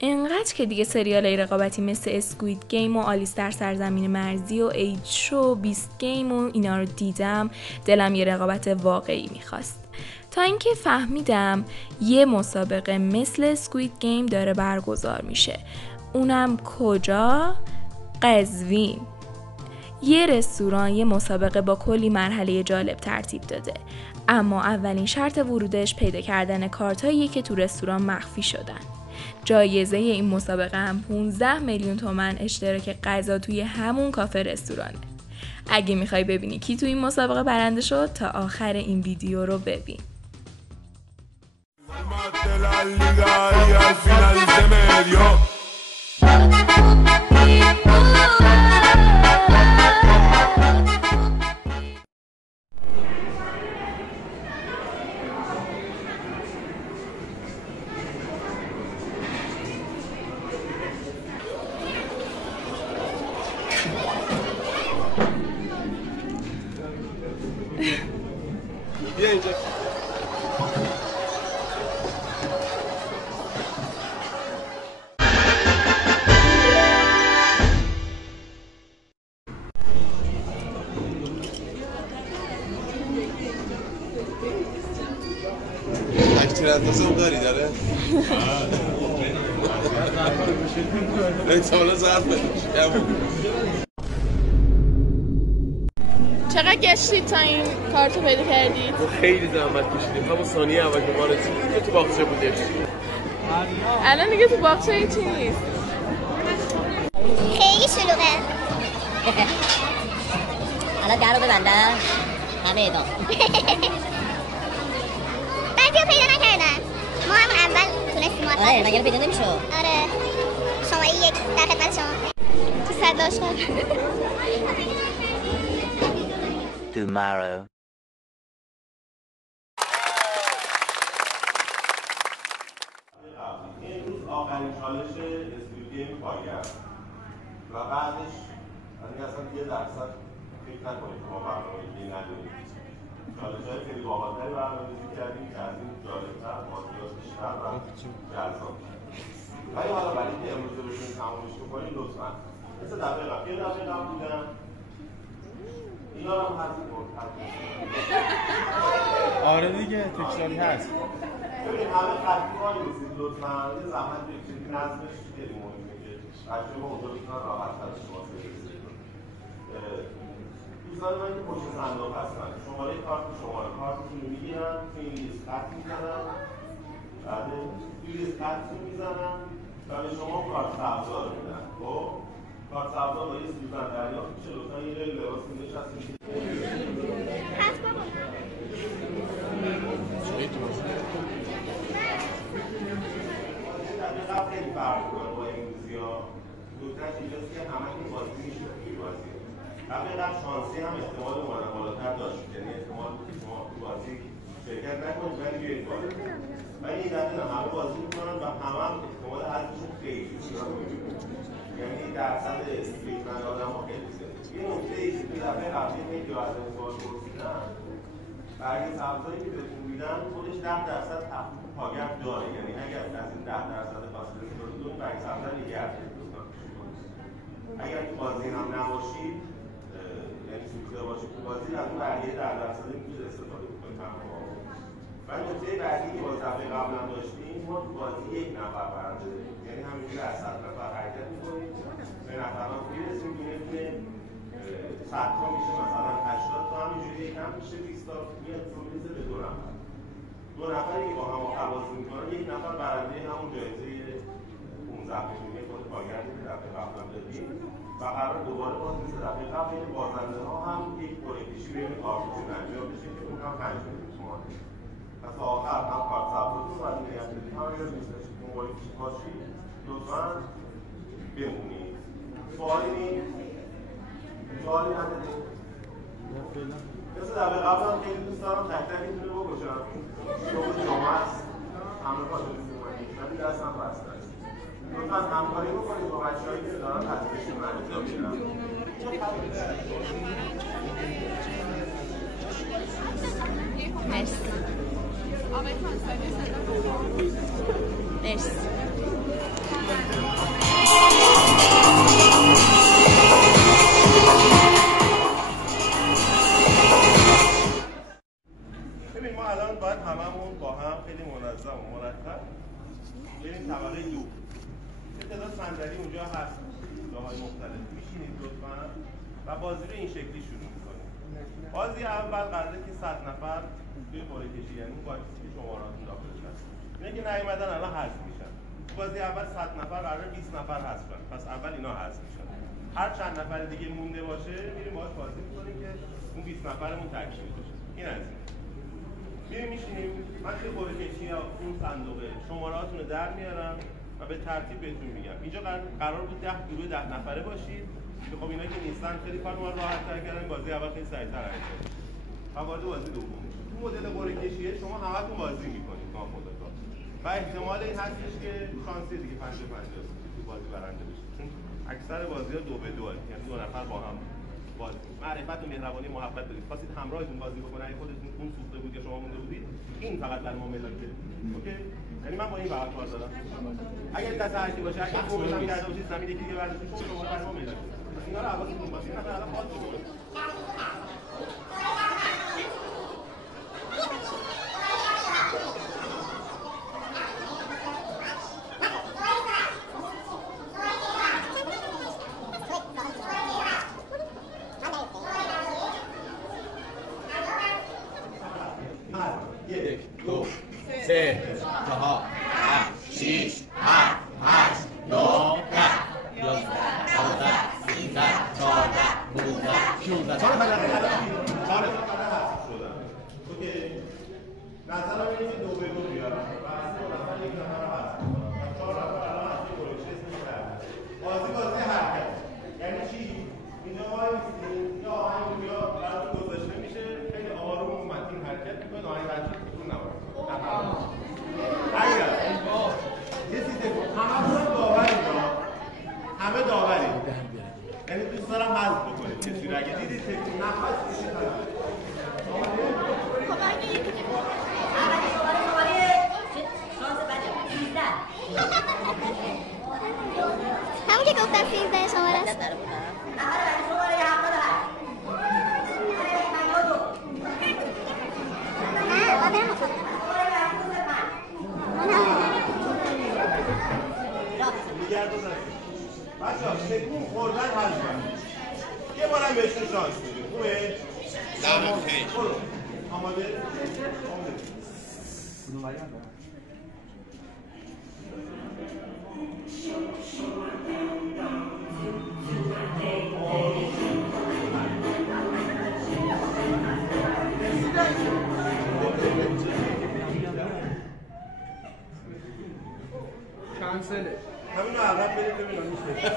انقدر که دیگه سریالای رقابتی مثل اسکوید گیم و آلیس در سرزمین مرزی و ایج شو، بیست گیم و اینا رو دیدم، دلم یه رقابت واقعی میخواست. تا اینکه فهمیدم یه مسابقه مثل اسکوید گیم داره برگزار میشه. اونم کجا؟ قزوین. یه رستوران یه مسابقه با کلی مرحله جالب ترتیب داده، اما اولین شرط ورودش پیدا کردن کارتاییه که تو رستوران مخفی شدن. جایزه این مسابقه هم 15 میلیون تومان اشتراک غذا توی همون کافه رستورانه. اگه میخوای ببینی کی تو این مسابقه برنده شد، تا آخر این ویدیو رو ببین. بیا اینجا. تکتیر اندازه هم داری داره؟ احتمالا ظرف بدش. چقدر گشتید تا این کارتو پیدا کردید؟ ما خیلی زحمت کشیدیم. همون ثانیه اول که ما رسیدیم که تو باغچه بودیم. الان دیگه تو باغچه هیچی نیست. خیلی شلوغه. الان در رو ببندن همه ادام. بعضی ها پیدا نکردن. ما همون اول تونستیم موفق آره مگر پیدا نمیشد. آره شماره 1 در خدمت شما. تو صد داشتن. Tomorrow. امروز آخرین چالش اسکوید گیم پایان و بعدش اصلا 1% فکر نکنید که ما برنامه‌ریزی نداریم. چالش‌های خیلی باحال‌تری برنامه‌ریزی کردیم که از این جالب‌تر، بازی‌ها بیشتر و جذاب. ولی حالا برای اینکه امروز بتونیم تمومش بکنیم لطفاً مثل دفعه قبل یه دفعه قبل بودن اینا رو هم حذف کن. آره دیگه تکراری هست. ببینید همه خطی هایی نیستید لطفاً یه زحمت بکشید نظمش خیلی مهمه که بچه‌ها با اونجا بتونن راحت‌تر شما برسید. دوستان من که پشت صندوق هستن شماره کارتتون رو میگیرن توی این لیست خط میزنن بعد توی لیست خطتون میزنن و به شما کارت ابزار میدن. خب کارت ابزار با یه سوزن دریافت میشه. لطفاً یه لباس نشستید. خیلی فرق می‌کنه با انگلیسی‌ها. دوتاش اینجاست که همه این بازی میشه توی بازی. قبل شانسی هم احتمال اومدن بالاتر داشت. یعنی احتمال که شما تو بازی شرکت نکنید ولی بیایید بازی. ولی این دفعه همه بازی می‌کنن و همه هم احتمال حذفشون خیلی زیاده. یعنی درصد استریتمنت آدم‌ها خیلی زیاده. یه نکته‌ای که تو دفعه قبلی که از این سوال پرسیدن برای سبزایی که بهتون میدن خودش 10% تخفیف پاگرد داره. یعنی اگر از این 10% فاصله استفاده برای سبزا نگه دارید. اگر تو بازی هم نباشید یعنی سوخته باشید تو بازی از اون بقیه 10% میتونید استفاده بکنید. و نکته بعدی که باز دفعه قبلا داشتیم ما تو بازی یک نفر برنده داریم. یعنی همینجوری از 100 نفر حرکت می‌کنیم به نفران میرسیم که 100 تا میشه مثلا 80 تا همینجوری یکم میشه 20 تا میاد میرسه به 2 نفر. 2 نفری که با هم مخابره میکنن یک نفر برنده همون جایزه 15 میلیونی خود پاگردی که دفعه قبلا دادیم و قرار دوباره باز مثل دفعه قبل این بازنده ها هم یک کره پیشی بین کارتشون انجام بشه که اون هم 5 میلیون تومان. پس تا آخر هم کارت ثبتتون باید نگه دارید. هم اگر دوست داشتید موبایل پیش باشید لطفاً بمونید. سوالی نیست؟ سوالی ندارید؟ مثل دفعه قبل هم خیلی دوست دارم تک تکتون رو بکشم. صبح جمعه است همه پاشدید اومدید ولی دست هم بسته است. لطفاً همکاری بکنید با بچه‌هایی که دارن تحصیلشون رو انجام میدن. مرسی. مرسی. مرتب بریم طبقه 2. یه تعداد صندلی اونجا هست جاهای مختلف، میشینید لطفاً و بازی رو این شکلی شروع می‌کنید. بازی اول قراره که 100 نفر توی قرعه کشی، یعنی اون باکسی که شماره‌هاتون داخلش هست، اینا که نیومدن الان حذف میشن. بازی اول 100 نفر قراره 20 نفر حذف کنن، پس اول اینا حذف میشن. هر چند نفر دیگه مونده باشه میریم باهاش بازی می‌کنیم که اون 20 نفرمون تکمیل بشه. این از این. میریم میشینیم، من توی قرعه کشی اون صندوقه شماره‌هاتون رو در میارم و به ترتیب بهتون میگم. اینجا قرار بود 10 گروه 10 نفره باشید که خب اینا که نیستن خیلی کار ما راحت‌تر کردن، بازی اول خیلی سریع‌تر انجام شد. و وارد بازی دوم. تو مدل قرعه کشیه شما همتون بازی می‌کنید ناخودآگاه. و احتمال این هستش که شانسی دیگه 50-50 تو بازی برنده بشید. چون اکثر بازی‌ها 2-2 یعنی دو نفر با هم بازی. معرفت و مهربانی محبت بدید. خواستید همراهتون بازی بکنه، اگه خودتون اون سوخته بود یا شما مونده بودید، این فقط در معاملات اوکی؟ یعنی من با این فقط کار دارم. اگر دست هرکی باشه، اگه فوق هم کرده باشید زمین یکی دیگه برداشتید، شما در معاملات. اینا رو حواستون باشه. این الان خاص شده. نظرم اینه که 2-2 بیارم و از 2 نفر یک نفر رو حذف کنم و 4 نفر الان از این قرعه اسمش برد. بازی حرکت. یعنی چی؟ اینجا وایسید، یا آهنگ یا براتون گذاشته میشه، خیلی آروم و متین حرکت میکنید، آهنگ بچه بتون نباید. اگر یه چیزی همه داورید، همه داورید. یعنی دوست دارم حذف بکنید کسی رو، اگه دیدید تکون نخواست کشید حذف. همون که گفتم 13 شماره است. بچه‌ها تکون خوردن حذف کنید. یه بارم بهشون شانس میدیم. خوبه؟ برو. آماده؟ کنسله. همینو عقب برید ببینم میشه.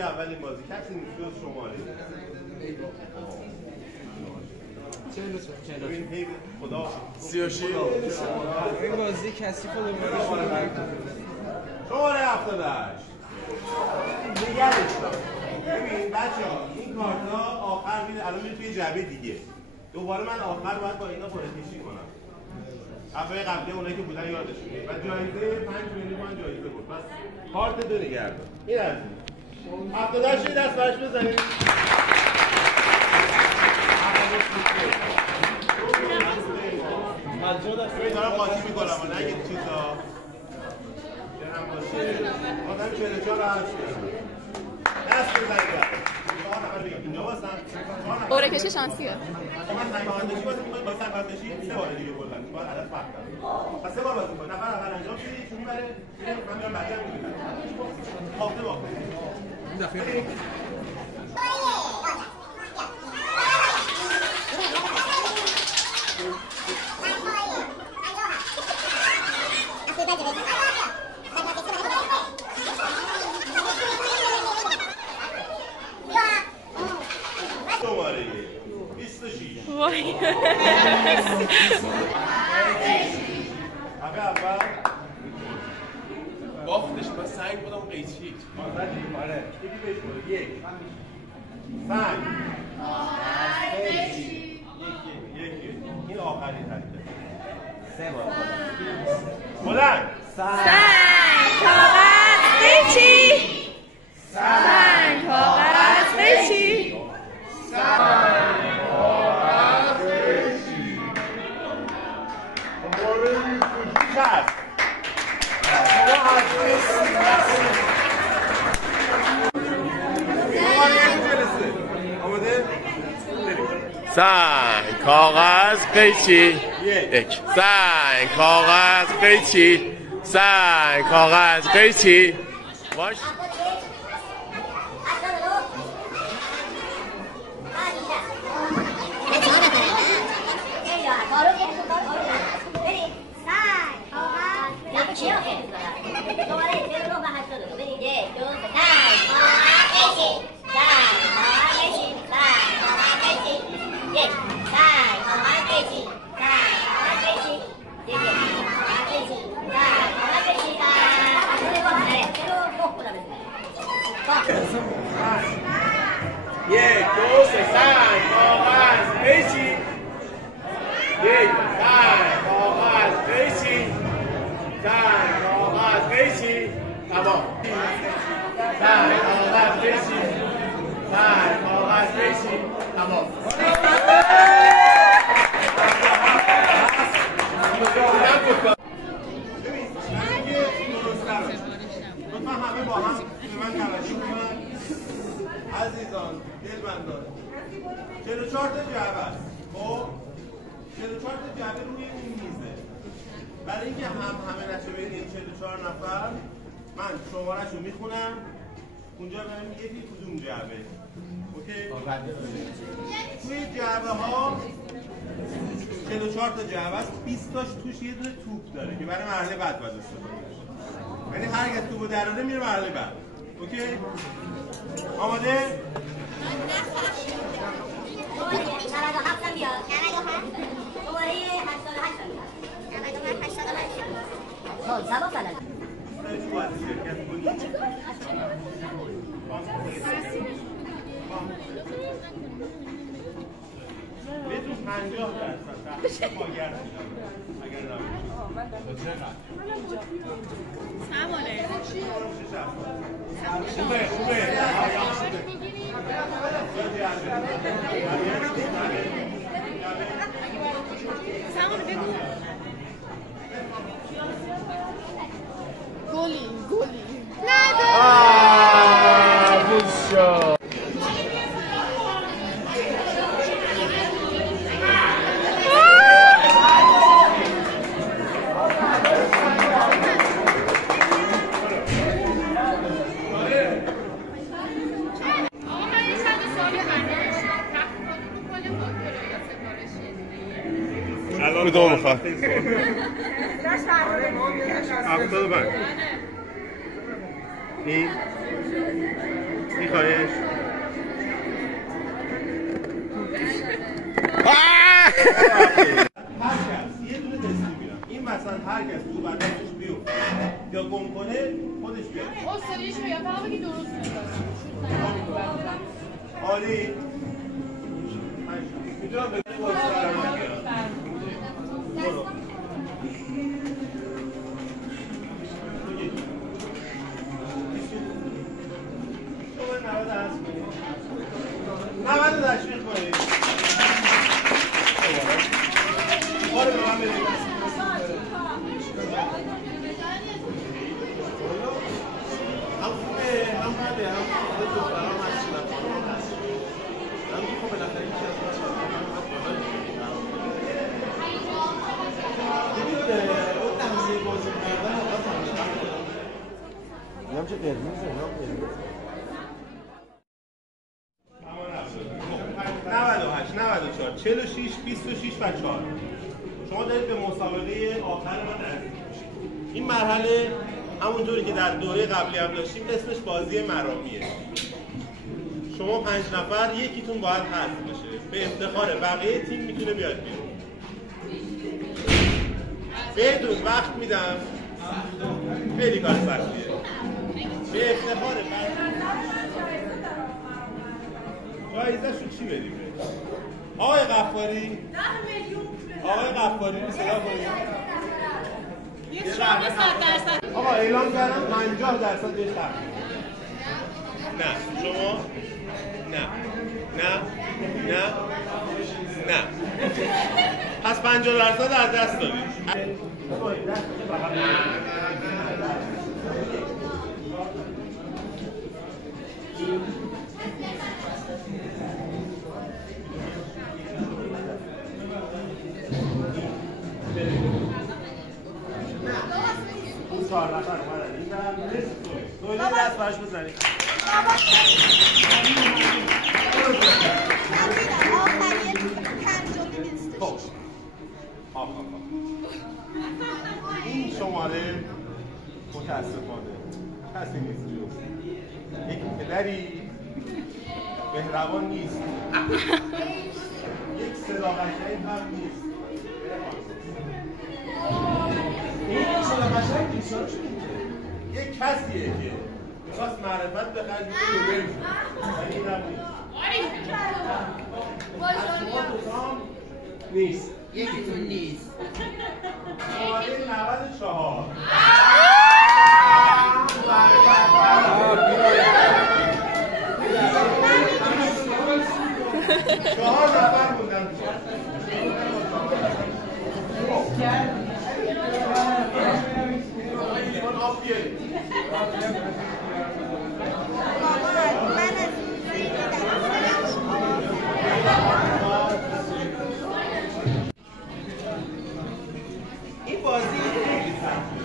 اولین بازی کسی نیست جز شماره 36 این بازی کسی خود شماره 78 نگرش دار. ببین بچه‌ها این کارتا آخر میره، الان میره توی جعبه دیگه. دوباره من آخر باید با اینا قرعه کشی کنم. دفعه قبلی اونایی که بودن یادشون میاد و جایزه 5 میلیون جایزه بود. پس کارت دو نگردار. این از این 78 دست برش بزنید. من دارم قاطی میکنم و نگید چیزا جنم باشه آدم 44 هست دست بزنید. اینجا بازم قرعه کشی شانسیه. من سنگاهندشی بازی میکنید با سنگاهندشی 3 بار دیگه بردن باید عدد فرق داره. پس 3 بار بازی میکنید. نفر اول انجام شدی چون میبره من میرم بقیه هم میبینم باخته باخته این دفعه شماره 26 وای اول باختش من سنگ بودم قیچی آره یکی بهش برو یک سنگ یکی این آخرین حرکت سه بار بلند سنگ کاغذ قیچی سنگ کاغذ قیچی چشم سنگ کاغذ قیچی یک سنگ کاغذ قیچی سنگ کاغذ قیچی باش یک دو سه سنگ کاغذ قیچی یک سنگ کاغذ قیچی سنگ کاغذ قیچی تمام سنگ کاغذ قیچی سنگ کاغذ قیچی تمام لطفا همه با هم به من توجه کنن عزیزان دلبندان 44 تا جعبه است خب 44 تا جعبه روی این میزه برای اینکه همه نشه بین این 44 نفر من شماره‌شو میخونم اونجا بهم میگه کدوم جعبه اوکی توی جعبه ها 44 تا جعبه است 20 تاش توش یه دونه توپ داره که برای مرحله بعد باید استفاده بشه یعنی هر کس توپو دراره میره مرحله بعد اوکی آماده 97 هم بیاد 97 شماره 88 زبا فلان تو باید شرکت کنی بهتون 50% تخفیف ماگر میدم اگر نباشه سمانه خوبه خوبه سمانه بگو گلی کدوم میخواد؟ 75 این خواهش هر کس یه دونه تستی میرم این مثلا هر کس تو بدنش بیفته یا گم کنه خودش بیاد استادیش میگه فقط بگی درست عالی میتونم بگم نود تشویق کنید باره به من بدید هم خوبه هم بده هم خود دخترها مشغولن هم خوبه بالاخره این چیز ببین اون تمثیل بازی کردن واقعا تماشا می‌کنم اینم چه قرمزه اینم قرمزه 98 94 46 26 و 4 شما دارید به مسابقه آخر من نزدیک میشید این مرحله همونطوری که در دوره قبلی هم داشتیم اسمش بازی مرامیه. شما 5 نفر یکیتون باید حذف بشه. به افتخار بقیه تیم میتونه بیاد بیرون. بهتون وقت میدم. خیلی کار سختیه. به افتخار بقیه جایزه‌شو چی بدیم؟ آقای غفاری صدا کنید. یه شام 100%. آقا اعلام کردم 50% بهش تخفیف. نه شما نه پس 50% از دست دادید. اون 4 نفر اومدن این طرف دویده دست برش بزنید. این شماره متاسفانه کسی نیست جز یک پدری مهربان نیست، یک صداقت‌مند هم نیست. این صداقت‌مند نیست، یک کسیه که می‌خواست معرفت بخرید و برید ولی این هم نیست. از شما دوستان نیست، یکیتون نیست. شماره 94 4 نفر موندن. این بازی خیلی سخته.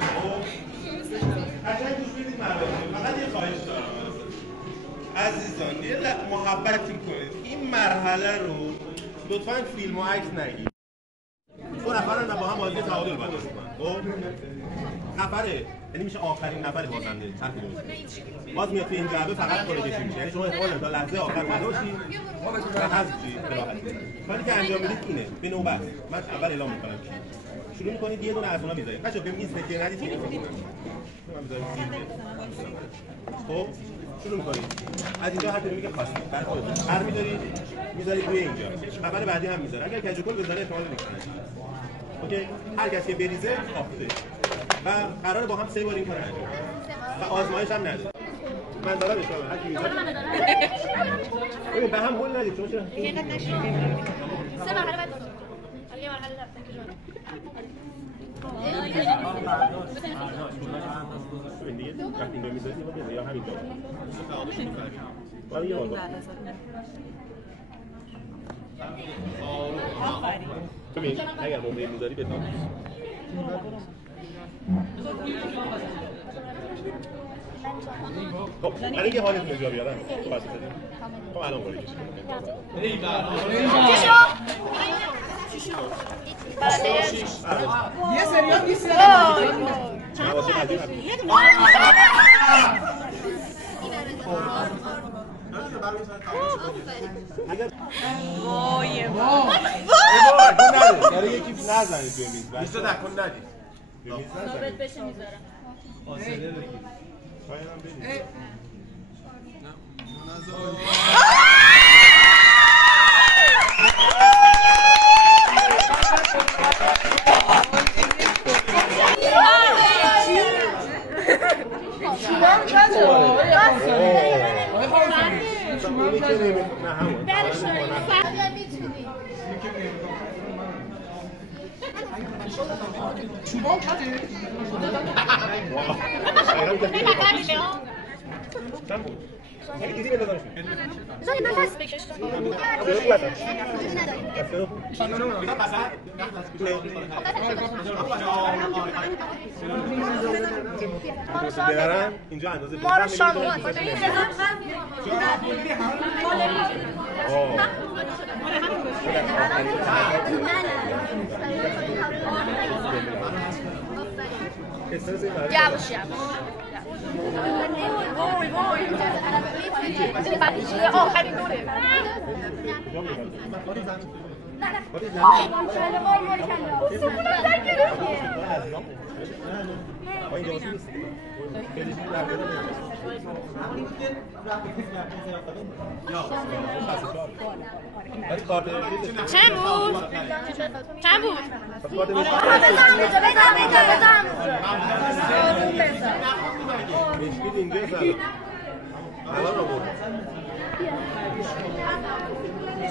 قشنگ گوش بدید فقط یه خواهش دارم عزیزان، یه محبتی کنید این مرحله رو لطفاً فیلم و عکس نگیرید. 2 نفرن و با هم بازی تعادل باید داشته کنن. خب نفره یعنی میشه آخرین نفر بازنده. باز میاد تو این جعبه فقط کار کشی میشه. یعنی شما احتمال تا لحظه آخر باشی و حذف شید. کاری که انجام میدید اینه. به نوبت من اول اعلام میکنم شروع میکنید یه دونه از اونها میذارید. بچه‌ها به میز تکیه ندید که من میذارم خب شروع میکنید از اینجا هر کدومی که خواستید بعد خودتون هر میذارید روی اینجا. خبر بعدی هم میذاره. اگر کج و کل بزنه احتمال میکنه. اوکی هر کسی که بریزه باخته و قراره با هم 3 بار این کارو انجام بدیم و آزمایش هم نداره. من دارم اشاره هر کی میذاره ببین به هم قول ندید. شما چرا 3 مرحله بعد یه مرحله رفتن ببین دیگه وقتی اینجا میذارید یا همینجا ولی یه بار ببین اگر موقعی میذاری بتون خب برای اینکه حالتون رو جا بیارم تو بسید خب الان باید کشید یه سریال نیست نواسه قدیم هم داره یکی نزنید توی میز بیشتر دکن ندید ثابت بشه میذارم آسله بگید باید هم برید چوبان کده؟ چند بود؟ اگه دیدی بندازمش زنی من هست بکش بیارم اینجا اندازه ما رو شام یواش آخرین دوره چند بود؟ چند بود؟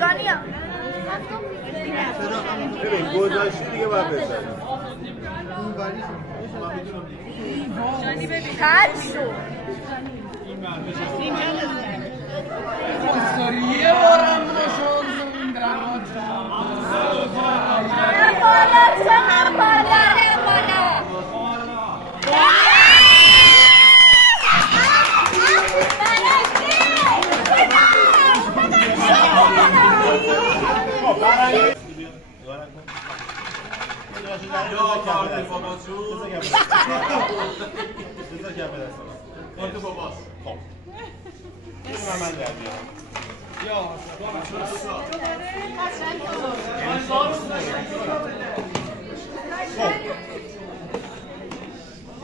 جانیا ببین گذاشتی دیگه باید بزنی کج شد یه بارم نشد این درمات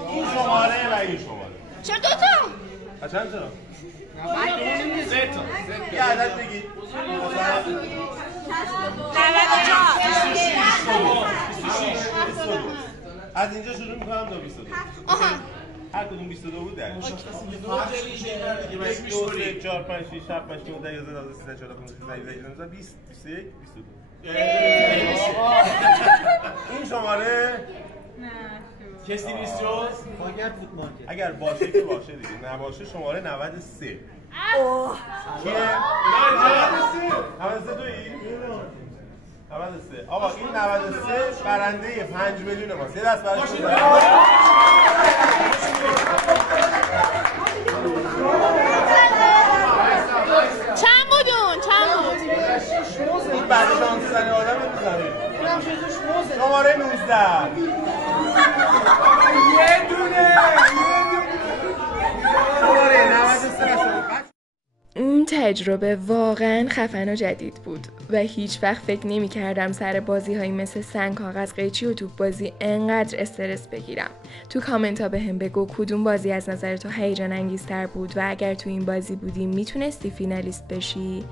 این شماره و این شماره چرا دوتا؟ چند تا؟ سه تا یه عدد بگید 26 از اینجا شروع میکنم تا 22 هر کدوم 22 بود در 1 2 3 4 5 6 7 8 9 10 11 12 13 14 15 16 20 21 22 این شماره کسی نیست جز اگر باشه که باشه دیگه نباشه شماره 93 کیه؟ 93 تویی؟ 93 آقا این 93 برنده 5 میلیون ماست یه دست براش بزنید چند بودون؟ چند بود؟ این بعد شانس زنی آدم میزنید شماره 19 یه دونه شماره 93 این تجربه واقعا خفن و جدید بود و هیچ وقت فکر نمی کردم سر بازی هایی مثل سنگ کاغذ قیچی و توپ بازی انقدر استرس بگیرم. تو کامنت ها به هم بگو کدوم بازی از نظر تو هیجان انگیزتر بود و اگر تو این بازی بودی میتونستی فینالیست بشی؟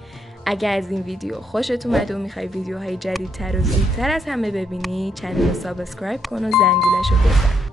اگر از این ویدیو خوشت اومد و میخوای ویدیوهای جدیدتر و زودتر از همه ببینی چنل رو سابسکرایب کن و زنگولش رو بزن.